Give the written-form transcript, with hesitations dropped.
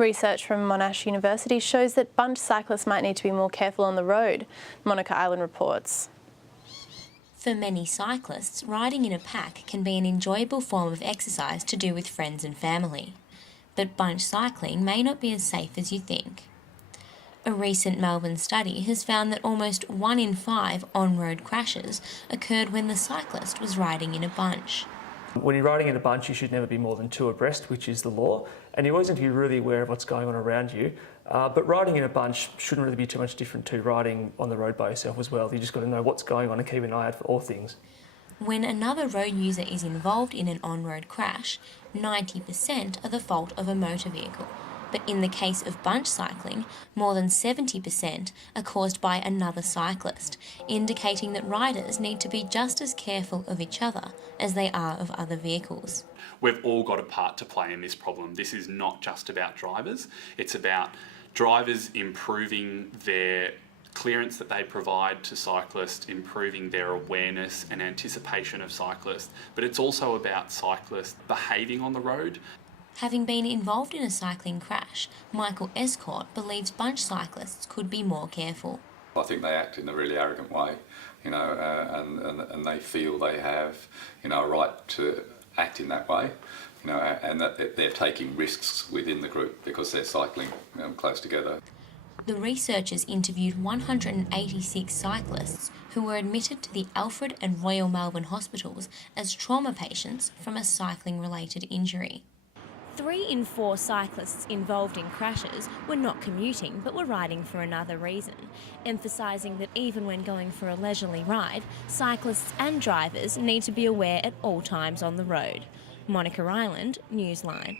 Research from Monash University shows that bunch cyclists might need to be more careful on the road, Monica Island reports. For many cyclists, riding in a pack can be an enjoyable form of exercise to do with friends and family. But bunch cycling may not be as safe as you think. A recent Melbourne study has found that almost 1 in 5 on-road crashes occurred when the cyclist was riding in a bunch. When you're riding in a bunch, you should never be more than 2 abreast, which is the law, and you always need to be really aware of what's going on around you. But riding in a bunch shouldn't really be too much different to riding on the road by yourself as well. You just got to know what's going on and keep an eye out for all things. When another road user is involved in an on-road crash, 90% are the fault of a motor vehicle. But in the case of bunch cycling, more than 70% are caused by another cyclist, indicating that riders need to be just as careful of each other as they are of other vehicles. We've all got a part to play in this problem. This is not just about drivers, it's about drivers improving their clearance that they provide to cyclists, improving their awareness and anticipation of cyclists, but it's also about cyclists behaving on the road. Having been involved in a cycling crash, Michael Escort believes bunch cyclists could be more careful. I think they act in a really arrogant way, and they feel they have, a right to act in that way, and that they're taking risks within the group because they're cycling close together. The researchers interviewed 186 cyclists who were admitted to the Alfred and Royal Melbourne hospitals as trauma patients from a cycling-related injury. 3 in 4 cyclists involved in crashes were not commuting but were riding for another reason, emphasising that even when going for a leisurely ride, cyclists and drivers need to be aware at all times on the road. Monash Island, Newsline.